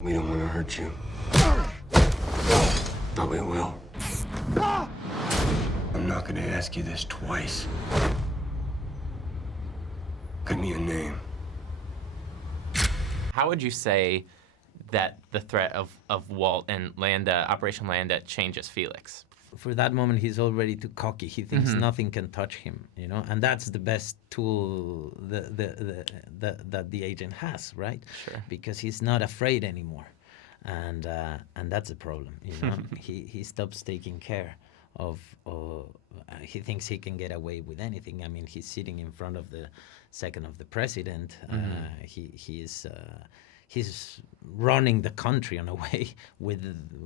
We don't want to hurt you. But we will. I'm not going to ask you this twice. Give me a name. How would you say that the threat of Walt and Leyenda, Operation Leyenda, changes Felix? For that moment, he's already too cocky. He thinks nothing can touch him, you know, and that's the best tool that the agent has, right? Sure. Because he's not afraid anymore, and that's a problem, you know. he stops taking care of. He thinks he can get away with anything. I mean, he's sitting in front of the second of the president. He's running the country in a way with,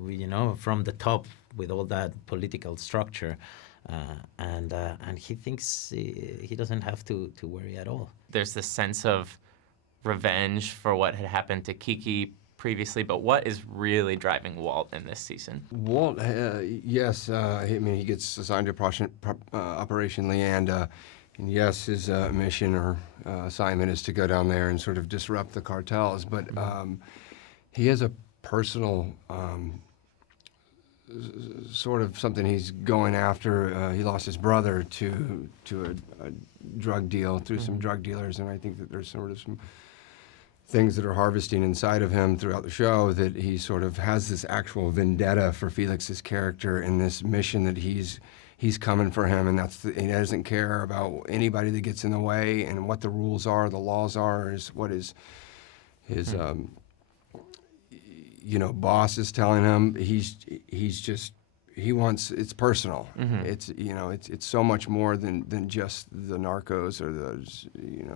you know, from the top with all that political structure, and he thinks he doesn't have to worry at all. There's this sense of revenge for what had happened to Kiki previously, but what is really driving Walt in this season? Walt, yes, I mean, he gets assigned to Operation Leyenda. And yes, his mission or assignment is to go down there and sort of disrupt the cartels, but he has a personal sort of something he's going after. He lost his brother to a drug deal through some drug dealers, and I think that there's sort of some things that are harvesting inside of him throughout the show that he sort of has this actual vendetta for Felix's character and this mission that he's coming for him, and he doesn't care about anybody that gets in the way and what the rules are, the laws are, is what his you know, boss is telling him. He wants, it's personal. It's, you know, it's so much more than just the Narcos or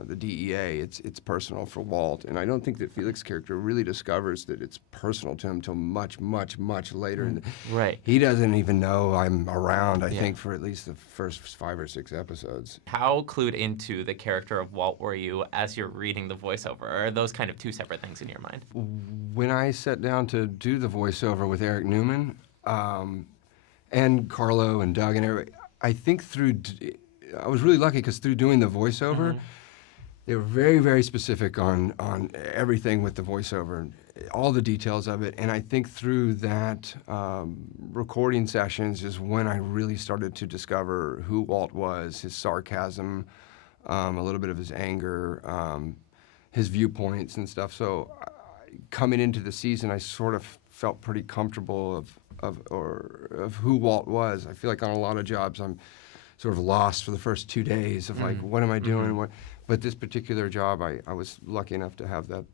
the DEA. It's personal for Walt, and I don't think that Felix's character really discovers that it's personal to him till much later. Right. He doesn't even know I'm around, I think, for at least the first 5 or 6 episodes. How clued into the character of Walt were you as you're reading the voiceover? Or are those kind of two separate things in your mind? When I sat down to do the voiceover with Eric Newman, and Carlo and Doug and everybody, I think I was really lucky because through doing the voiceover, they were very, very specific on everything with the voiceover, all the details of it. And I think through that recording sessions is when I really started to discover who Walt was, his sarcasm, a little bit of his anger, his viewpoints and stuff. So coming into the season, I sort of felt pretty comfortable of who Walt was. I feel like on a lot of jobs I'm sort of lost for the first 2 days of like, what am I doing? But this particular job, I was lucky enough to have that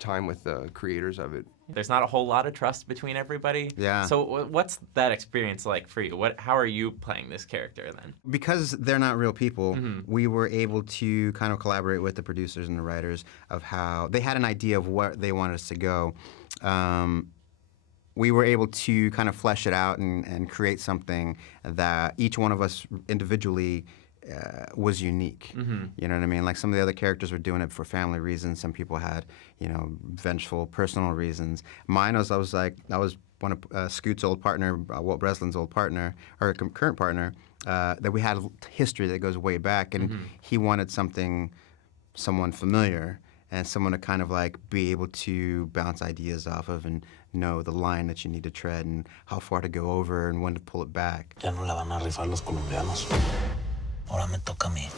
time with the creators of it. There's not a whole lot of trust between everybody. Yeah. So what's that experience like for you? How are you playing this character then? Because they're not real people, we were able to kind of collaborate with the producers and the writers of how they had an idea of where they wanted us to go. We were able to kind of flesh it out and create something that each one of us individually was unique. You know what I mean? Like some of the other characters were doing it for family reasons. Some people had, you know, vengeful personal reasons. Mine was, I was one of Scoot's old partner, Walt Breslin's old partner, or current partner, that we had history that goes way back, and he wanted someone familiar and someone to kind of like be able to bounce ideas off of and know the line that you need to tread and how far to go over and when to pull it back. Ya no la van a rifar los colombianos. Ahora me toca a mí.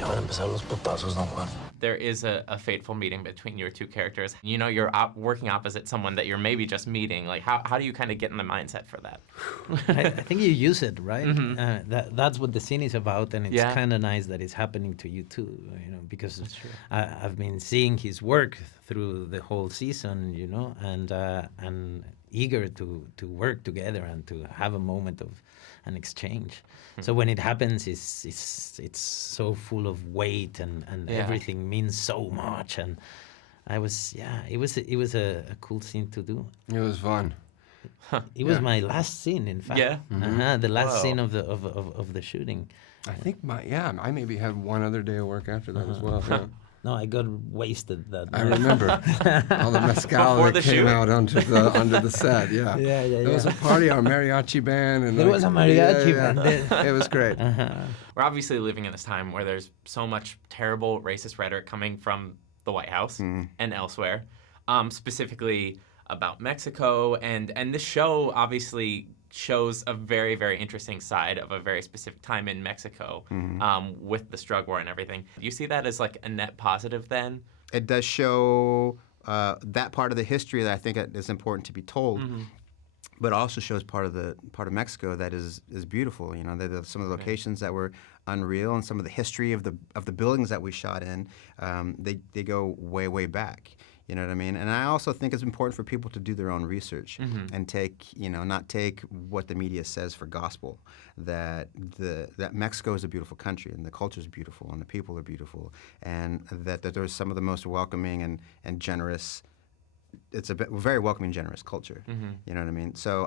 Ya van a empezar los putazos, don Juan. There is a fateful meeting between your two characters. You know, you're working opposite someone that you're maybe just meeting. Like, how do you kind of get in the mindset for that? I think you use it, right? That's what the scene is about, and it's kind of nice that it's happening to you too, you know, because I've been seeing his work through the whole season, you know, and eager to work together and to have a moment of an exchange. So when it happens, it's so full of weight and everything means so much, and it was a cool scene to do. It was fun. It was my last scene, in fact. Yeah. The last scene of the shooting. I think I maybe had one other day of work after that as well. Yeah. No, I got wasted that I night. remember all the mezcal Before that the came shoot. out under the set. Yeah. Yeah. There was a party, our mariachi band, and There was a mariachi band there. It was great. We're obviously living in this time where there's so much terrible racist rhetoric coming from the White House and elsewhere, specifically about Mexico. And this show obviously shows a very, very interesting side of a very specific time in Mexico with the drug war and everything. Do you see that as like a net positive then? It does show that part of the history that I think is important to be told. But also shows part of Mexico that is beautiful. You know, some of the locations that were unreal, and some of the history of the buildings that we shot in. They go way back. You know what I mean? And I also think it's important for people to do their own research and not take what the media says for gospel. That Mexico is a beautiful country, and the culture is beautiful, and the people are beautiful, and that there's some of the most welcoming and generous. It's a very welcoming, generous culture. You know what I mean? So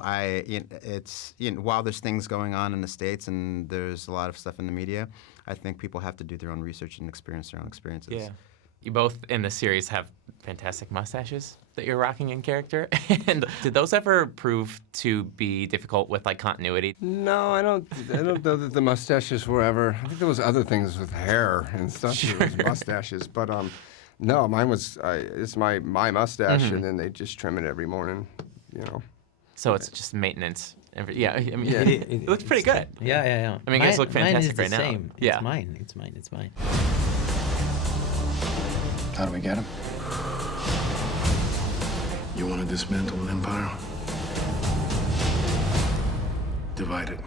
while there's things going on in the States and there's a lot of stuff in the media, I think people have to do their own research and experience their own experiences. Yeah. You both in the series have fantastic mustaches that you're rocking in character. And did those ever prove to be difficult with like continuity? No, I don't know that the mustaches were ever. I think there was other things with hair and stuff. Sure. It was mustaches, but no, mine was. It's my mustache, and then they just trim it every morning. You know. So it's just maintenance. It looks pretty good. Yeah. I mean, you guys look fantastic right now. Same. Yeah. It's mine. How do we get him? You want to dismantle an empire? Divide it.